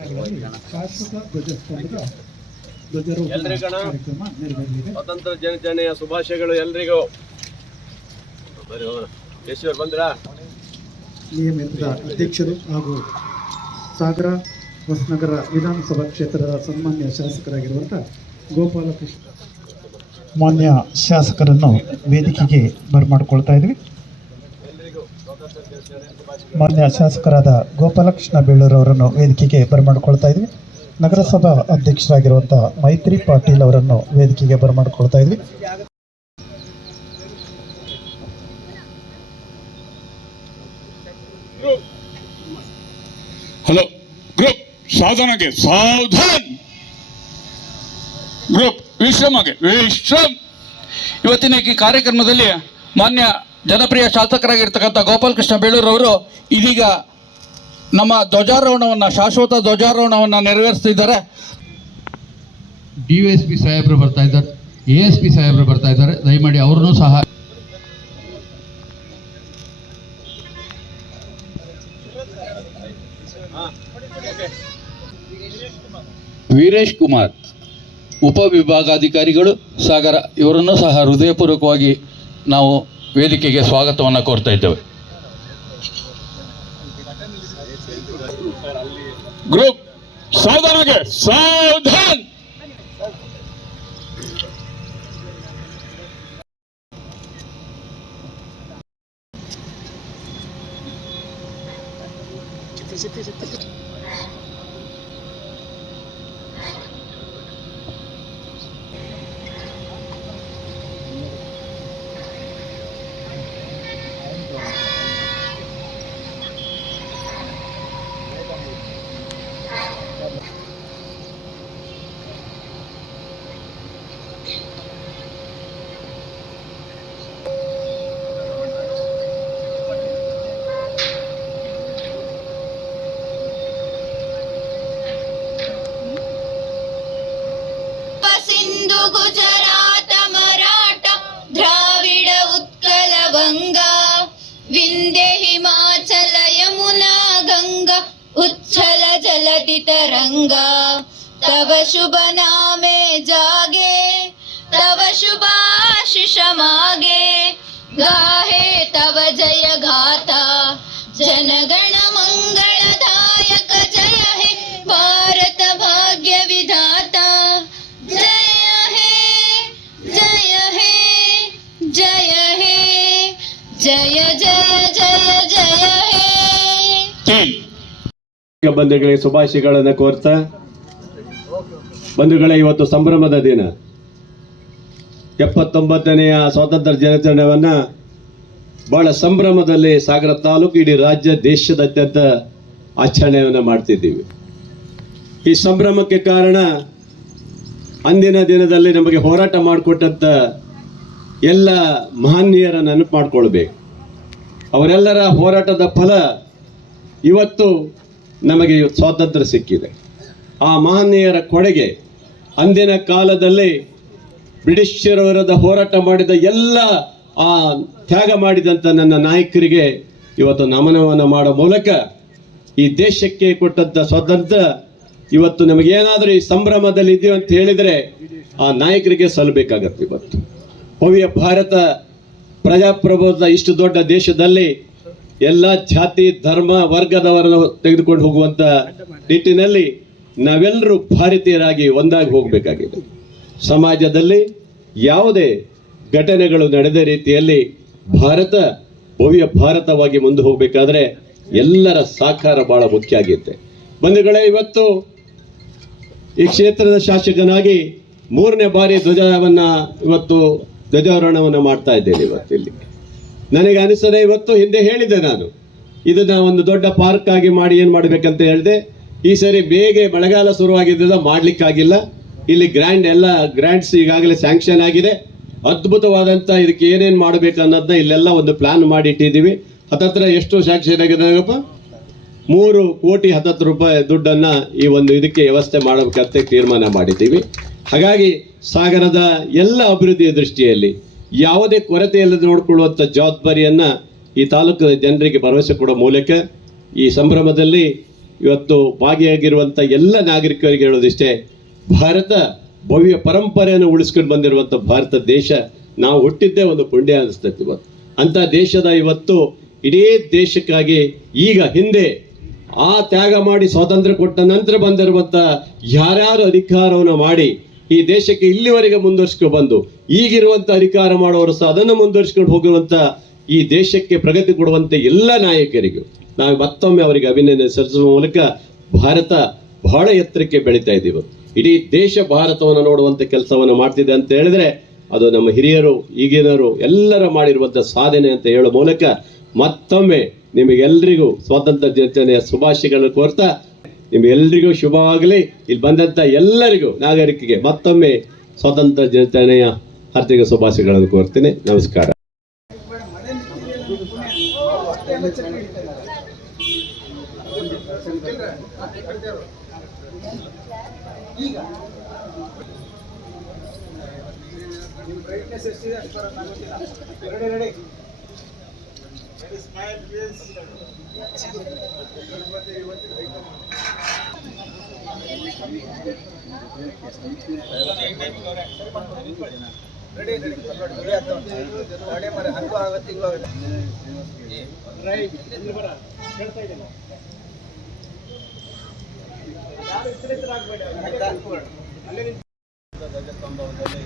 ಶಾಶ್ವತ ಧ್ವಜಸ್ತಂಭದ ಧ್ವಜಾರೋಹಣ ಕಾರ್ಯಕ್ರಮ ನೆರವೇರಲಿದೆ. ಸ್ವತಂತ್ರ ದಿನಾಚರಣೆಯ ಶುಭಾಶಯಗಳು ಎಲ್ರಿಗೂ. ಯಶೋರ್ ಬಂದ್ರ ನಿಯಮಿತ ಅಧ್ಯಕ್ಷರು ಹಾಗೂ ಸಾಗರ ಹೊಸನಗರ ವಿಧಾನಸಭಾ ಕ್ಷೇತ್ರದ ಸನ್ಮಾನ್ಯ ಶಾಸಕರಾಗಿರುವಂತಹ ಗೋಪಾಲಕೃಷ್ಣ ಮಾನ್ಯ ಶಾಸಕರನ್ನು ವೇದಿಕೆಗೆ ಬರಮಾಡಿಕೊಳ್ತಾ ಇದ್ವಿ. ಮಾನ್ಯ ಶಾಸಕರಾದ ಗೋಪಾಲಕೃಷ್ಣ ಬೇಳೂರು ಅವರನ್ನು ವೇದಿಕೆಗೆ ಬರಮಾಡಿಕೊಳ್ತಾ ಇದ್ವಿ. ನಗರಸಭಾ ಅಧ್ಯಕ್ಷರಾಗಿರುವಂಥ ಮೈತ್ರಿ ಪಾಟೀಲ್ ಅವರನ್ನು ವೇದಿಕೆಗೆ ಬರಮಾಡಿಕೊಳ್ತಾ ಇದ್ವಿ. ಹಲೋ ಗ್ರೂಪ್ ಸಾಧನೆಗೆ ಸಾವಧಾನ್, ಗ್ರೂಪ್ ವಿಶ್ರಮಗೆ ವಿಶ್ರಮ್. ಇವತ್ತಿನ ಈ ಕಾರ್ಯಕ್ರಮದಲ್ಲಿ ಮಾನ್ಯ ಜನಪ್ರಿಯ ಶಾಸಕರಾಗಿರ್ತಕ್ಕಂಥ ಗೋಪಾಲಕೃಷ್ಣ ಬೇಳೂರು ಅವರು ಇದೀಗ ನಮ್ಮ ಧ್ವಜಾರೋಹಣವನ್ನು, ಶಾಶ್ವತ ಧ್ವಜಾರೋಹಣವನ್ನು ನೆರವೇರಿಸ್ತಿದ್ದಾರೆ. DSP ಸಾಹೇಬರು ಬರ್ತಾ ಇದ್ದಾರೆ, ASP ಸಾಹೇಬರು ಬರ್ತಾ ಇದ್ದಾರೆ. ದಯಮಾಡಿ ಅವ್ರನ್ನೂ ಸಹ ವೀರೇಶ್ ಕುಮಾರ್ ಉಪವಿಭಾಗಾಧಿಕಾರಿಗಳು ಸಾಗರ ಇವರನ್ನು ಸಹ ಹೃದಯಪೂರ್ವಕವಾಗಿ ನಾವು ವೇದಿಕೆಗೆ ಸ್ವಾಗತವನ್ನು ಕೋರ್ತಾ ಇದ್ದೇವೆ. ಗ್ರೂಪ್ ಸಾಧನೆಗೆ ಸಾವಧಾನ್. ಗುಜರಾತ ಮರಾಠ ದ್ರಾವಿಡ ಉತ್ಕಲ ಗಂಗಾ ವಿಂಧ್ಯ ಹಿಮಾಚಲ ಯಮುನಾ ಗಂಗಾ ಉಚ್ಛಲ ಜಲಧಿ ತರಂಗಾ ತವ ಶುಭ ನಾಮೆ ಜಾಗೆ ತವ ಶುಭಾಶಿಷ ಮಾಗೆ ಗಾಹೆ ತವ ಜಯ ಗಾಥಾ ಜನಗಣ ಮಂಗಳದಾಯಕ ಜಯ ಹೇ ಭಾರತ ಭಾಗ್ಯ ವಿಧಾತ ಜಯ ಜಯ ಜಯ ಜಯ ಹೇ. ಬಂಧುಗಳಿಗೆ ಶುಭಾಶಯಗಳನ್ನು ಕೋರ್ತಾ, ಬಂಧುಗಳೇ, ಇವತ್ತು ಸಂಭ್ರಮದ ದಿನ. 79ನೆಯ ಸ್ವಾತಂತ್ರ್ಯ ದಿನಾಚರಣೆಯನ್ನ ಬಹಳ ಸಂಭ್ರಮದಲ್ಲಿ ಸಾಗರ ತಾಲೂಕು, ಇಡೀ ರಾಜ್ಯ, ದೇಶದಾದ್ಯಂತ ಆಚರಣೆಯನ್ನು ಮಾಡ್ತಿದ್ದೀವಿ. ಈ ಸಂಭ್ರಮಕ್ಕೆ ಕಾರಣ ಅಂದಿನ ದಿನದಲ್ಲಿ ನಮಗೆ ಹೋರಾಟ ಮಾಡಿಕೊಟ್ಟಂತ ಎಲ್ಲ ಮಹನೀಯರ ನೆನಪು ಮಾಡಿಕೊಳ್ಬೇಕು. ಅವರೆಲ್ಲರ ಹೋರಾಟದ ಫಲ ಇವತ್ತು ನಮಗೆ ಸ್ವಾತಂತ್ರ್ಯ ಸಿಕ್ಕಿದೆ. ಆ ಮಹನೀಯರ ಕೊಡುಗೆ, ಅಂದಿನ ಕಾಲದಲ್ಲಿ ಬ್ರಿಟಿಷರ ವಿರುದ್ಧ ಹೋರಾಟ ಮಾಡಿದ ಎಲ್ಲ ಆ ತ್ಯಾಗ ಮಾಡಿದಂಥ ನನ್ನ ನಾಯಕರಿಗೆ ಇವತ್ತು ನಮನವನ್ನು ಮಾಡೋ ಮೂಲಕ ಈ ದೇಶಕ್ಕೆ ಕೊಟ್ಟಂಥ ಸ್ವಾತಂತ್ರ್ಯ ಇವತ್ತು ನಮಗೇನಾದರೂ ಈ ಸಂಭ್ರಮದಲ್ಲಿ ಇದೆಯೋ ಅಂತ ಹೇಳಿದರೆ ಆ ನಾಯಕರಿಗೆ ಸಲ್ಲಬೇಕಾಗತ್ತೆ. ಇವತ್ತು ಭವ್ಯ ಭಾರತ ಪ್ರಜಾಪ್ರಭುತ್ವ ಇಷ್ಟು ದೊಡ್ಡ ದೇಶದಲ್ಲಿ ಎಲ್ಲ ಜಾತಿ ಧರ್ಮ ವರ್ಗದವರನ್ನು ತೆಗೆದುಕೊಂಡು ಹೋಗುವಂಥ ನಿಟ್ಟಿನಲ್ಲಿ ನಾವೆಲ್ಲರೂ ಭಾರತೀಯರಾಗಿ ಒಂದಾಗಿ ಹೋಗಬೇಕಾಗಿದೆ. ಸಮಾಜದಲ್ಲಿ ಯಾವುದೇ ಘಟನೆಗಳು ನಡೆದ ರೀತಿಯಲ್ಲಿ ಭಾರತ ಭವ್ಯ ಭಾರತವಾಗಿ ಮುಂದೆ ಹೋಗಬೇಕಾದ್ರೆ ಎಲ್ಲರ ಸಹಕಾರ ಬಹಳ ಮುಖ್ಯ ಆಗಿದೆ. ಬಂಧುಗಳೇ, ಇವತ್ತು ಈ ಕ್ಷೇತ್ರದ ಶಾಸಕನಾಗಿ 3ನೇ ಬಾರಿ ಇವತ್ತು ಧ್ವಜಾರೋಹಣವನ್ನು ಮಾಡ್ತಾ ಇದ್ದೇನೆ. ಇವತ್ತು ಇಲ್ಲಿ ನನಗೆ ಅನಿಸ್ತದೆ, ಇವತ್ತು ಹಿಂದೆ ಹೇಳಿದೆ ನಾನು, ಇದನ್ನ ಒಂದು ದೊಡ್ಡ ಪಾರ್ಕ್ ಆಗಿ ಮಾಡಿ ಏನು ಮಾಡಬೇಕಂತ ಹೇಳಿದೆ. ಈ ಸರಿ ಬೇಗ ಮಳೆಗಾಲ ಶುರುವಾಗಿದ್ದರಿಂದ ಮಾಡ್ಲಿಕ್ಕಾಗಿಲ್ಲ. ಇಲ್ಲಿ ಎಲ್ಲ ಗ್ರ್ಯಾಂಡ್ಸ್ ಈಗಾಗಲೇ ಸ್ಯಾಂಕ್ಷನ್ ಆಗಿದೆ. ಅದ್ಭುತವಾದಂಥ ಇದಕ್ಕೆ ಏನೇನು ಮಾಡಬೇಕು ಅನ್ನೋದನ್ನ ಇಲ್ಲೆಲ್ಲ ಒಂದು ಪ್ಲಾನ್ ಮಾಡಿ ಇಟ್ಟಿದ್ದೀವಿ. ಹತ್ತತ್ರ ಎಷ್ಟು ಸ್ಯಾಂಕ್ಷನ್ ಆಗಿದೆಪ್ಪ? 3 ಕೋಟಿ 10 ರೂಪಾಯಿ ದುಡ್ಡನ್ನ ಈ ಒಂದು ಇದಕ್ಕೆ ವ್ಯವಸ್ಥೆ ಮಾಡಬೇಕಂತ ತೀರ್ಮಾನ ಮಾಡಿದ್ದೀವಿ. ಹಾಗಾಗಿ ಸಾಗರದ ಎಲ್ಲ ಅಭಿವೃದ್ಧಿಯ ದೃಷ್ಟಿಯಲ್ಲಿ ಯಾವುದೇ ಕೊರತೆ ಇಲ್ಲದೆ ನೋಡಿಕೊಳ್ಳುವಂಥ ಜವಾಬ್ದಾರಿಯನ್ನ ಈ ತಾಲೂಕು ಜನರಿಗೆ ಭರವಸೆ ಕೊಡೋ ಮೂಲಕ ಈ ಸಂಭ್ರಮದಲ್ಲಿ ಇವತ್ತು ಭಾಗಿಯಾಗಿರುವಂಥ ಎಲ್ಲ ನಾಗರಿಕರಿಗೆ ಹೇಳೋದಿಷ್ಟೇ, ಭಾರತ ಭವ್ಯ ಪರಂಪರೆಯನ್ನು ಉಳಿಸ್ಕೊಂಡು ಬಂದಿರುವಂಥ ಭಾರತ ದೇಶ, ನಾವು ಹುಟ್ಟಿದ್ದೇ ಒಂದು ಪುಣ್ಯ ಅನಿಸ್ತೈತಿ ಇವತ್ತು. ಅಂಥ ದೇಶದ ಇವತ್ತು ಇಡೀ ದೇಶಕ್ಕಾಗಿ ಈಗ ಹಿಂದೆ ಆ ತ್ಯಾಗ ಮಾಡಿ ಸ್ವಾತಂತ್ರ್ಯ ಕೊಟ್ಟ ನಂತರ ಬಂದಿರುವಂಥ ಯಾರ್ಯಾರು ಅಧಿಕಾರವನ್ನು ಮಾಡಿ ಈ ದೇಶಕ್ಕೆ ಇಲ್ಲಿವರೆಗೆ ಮುಂದುವರ್ಸ್ಕೊಂಡು ಬಂದು ಈಗಿರುವಂಥ ಅಧಿಕಾರ ಮಾಡೋರು ಸಹ ಅದನ್ನು ಮುಂದುವರ್ಸ್ಕೊಂಡು ಹೋಗಿರುವಂಥ ಈ ದೇಶಕ್ಕೆ ಪ್ರಗತಿ ಕೊಡುವಂಥ ಎಲ್ಲ ನಾಯಕರಿಗೂ ನಾವು ಮತ್ತೊಮ್ಮೆ ಅವರಿಗೆ ಅಭಿನಂದನೆ ಸಲ್ಲಿಸುವ ಮೂಲಕ ಭಾರತ ಬಹಳ ಎತ್ತರಕ್ಕೆ ಬೆಳೀತಾ ಇದ್ದೀವಿ. ಇಡೀ ದೇಶ ಭಾರತವನ್ನು ನೋಡುವಂಥ ಕೆಲಸವನ್ನು ಮಾಡ್ತಿದೆ ಅಂತ ಹೇಳಿದ್ರೆ ಅದು ನಮ್ಮ ಹಿರಿಯರು ಈಗಿನವರು ಎಲ್ಲರ ಮಾಡಿರುವಂಥ ಸಾಧನೆ ಅಂತ ಹೇಳೋ ಮೂಲಕ ಮತ್ತೊಮ್ಮೆ ನಿಮಗೆಲ್ಲರಿಗೂ ಸ್ವಾತಂತ್ರ್ಯ ದಿನಾಚರಣೆಯ ಶುಭಾಶಯಗಳನ್ನು ಕೋರ್ತಾ ನಿಮಗೆಲ್ಲರಿಗೂ ಶುಭವಾಗಲಿ. ಇಲ್ಲಿ ಬಂದಂಥ ಎಲ್ಲರಿಗೂ ನಾಗರಿಕರಿಗೆ ಮತ್ತೊಮ್ಮೆ ಸ್ವಾತಂತ್ರ್ಯ ದಿನಾಚರಣೆಯ ಹಾರ್ದಿಕ ಶುಭಾಶಯಗಳನ್ನು ಕೋರ್ತೀನಿ. ನಮಸ್ಕಾರ. ಧ್ವಜಸ್ತಂಭದಲ್ಲಿ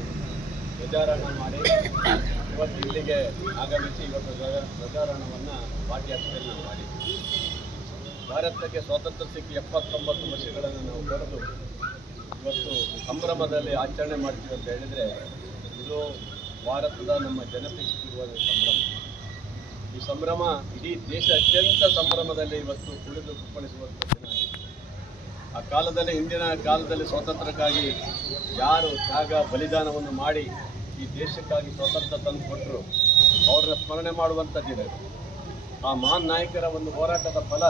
ಧ್ವಜಾರೋಹಣ ಮಾಡಿ ಇವತ್ತು ಇಲ್ಲಿಗೆ ಆಗಮಿಸಿ ಇವತ್ತು ಧ್ವಜಾರೋಹಣವನ್ನು ಪಾದಯಾತ್ರೆಯನ್ನು ಮಾಡಿ ಭಾರತಕ್ಕೆ ಸ್ವಾತಂತ್ರ್ಯ ಸಿಕ್ಕಿ 79 ವರ್ಷಗಳನ್ನು ನಾವು ಬರೆದು ಇವತ್ತು ಸಂಭ್ರಮದಲ್ಲಿ ಆಚರಣೆ ಮಾಡ್ತೀವಿ ಅಂತ ಹೇಳಿದರೆ ಇದು ಭಾರತದ ನಮ್ಮ ಜನತೆಗೆ ಸಿಗುವ ಸಂಭ್ರಮ. ಈ ಸಂಭ್ರಮ ಇಡೀ ದೇಶ ಅತ್ಯಂತ ಸಂಭ್ರಮದಲ್ಲಿ ಇವತ್ತು ಕುಳಿದು ಕುಪ್ಪಳಿಸುವಂಥ ದಿನ ಆಗಿದೆ. ಆ ಕಾಲದಲ್ಲಿ ಹಿಂದಿನ ಕಾಲದಲ್ಲಿ ಸ್ವಾತಂತ್ರ್ಯಕ್ಕಾಗಿ ಯಾರು ತ್ಯಾಗ ಬಲಿದಾನವನ್ನು ಮಾಡಿ ಈ ದೇಶಕ್ಕಾಗಿ ಸ್ವಾತಂತ್ರ್ಯ ತಂದು ಕೊಟ್ಟರು ಅವ್ರನ್ನ ಸ್ಮರಣೆ ಮಾಡುವಂಥ ದಿನ. ಆ ಮಹಾನ್ ನಾಯಕರ ಒಂದು ಹೋರಾಟದ ಫಲ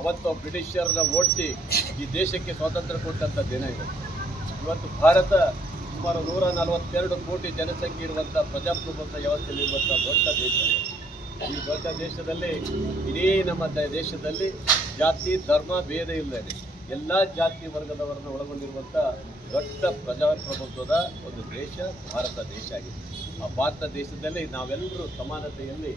ಅವತ್ತು ಬ್ರಿಟಿಷರನ್ನ ಓಡಿಸಿ ಈ ದೇಶಕ್ಕೆ ಸ್ವಾತಂತ್ರ್ಯ ಕೊಟ್ಟಂಥ ದಿನ ಇದೆ. ಇವತ್ತು ಭಾರತ ಸುಮಾರು 142 ಕೋಟಿ ಜನಸಂಖ್ಯೆ ಇರುವಂಥ ಪ್ರಜಾಪ್ರಭುತ್ವ ವ್ಯವಸ್ಥೆಯಲ್ಲಿರುವಂಥ ದೊಡ್ಡ ದೇಶ. ಈ ದೊಡ್ಡ ದೇಶದಲ್ಲಿ ಇಡೀ ನಮ್ಮ ದೇಶದಲ್ಲಿ ಜಾತಿ ಧರ್ಮ ಭೇದ ಇಲ್ಲದೆ ಎಲ್ಲ ಜಾತಿ ವರ್ಗದವರನ್ನು ಒಳಗೊಂಡಿರುವಂಥ ದೊಡ್ಡ ಪ್ರಜಾಪ್ರಭುತ್ವದ ಒಂದು ದೇಶ ಭಾರತ ದೇಶ ಆಗಿದೆ. ಆ ಭಾರತ ದೇಶದಲ್ಲಿ ನಾವೆಲ್ಲರೂ ಸಮಾನತೆಯಲ್ಲಿ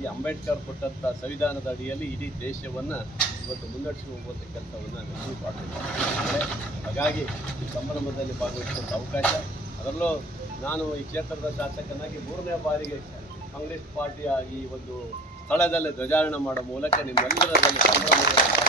ಈ ಅಂಬೇಡ್ಕರ್ ಕೊಟ್ಟಂಥ ಸಂವಿಧಾನದ ಅಡಿಯಲ್ಲಿ ಇಡೀ ದೇಶವನ್ನು ಇವತ್ತು ಮುನ್ನಡೆಸಿ ಹೋಗುವಂಥ ಕೆಲಸವನ್ನು ನಾವು ಮಾಡಬೇಕು. ಹಾಗಾಗಿ ಈ ಸಂಭ್ರಮದಲ್ಲಿ ಭಾಗವಹಿಸುವಂಥ ಅವಕಾಶ, ಅದರಲ್ಲೂ ನಾನು ಈ ಕ್ಷೇತ್ರದ ಶಾಸಕನಾಗಿ 3ನೇ ಬಾರಿಗೆ ಕಾಂಗ್ರೆಸ್ ಪಾರ್ಟಿಯ ಈ ಒಂದು ಸ್ಥಳದಲ್ಲಿ ಧ್ವಜಾರೋಹಣ ಮಾಡೋ ಮೂಲಕ ನಿಮ್ಮೆಲ್ಲರಲ್ಲಿ ಸಂಭ್ರಮದಲ್ಲಿ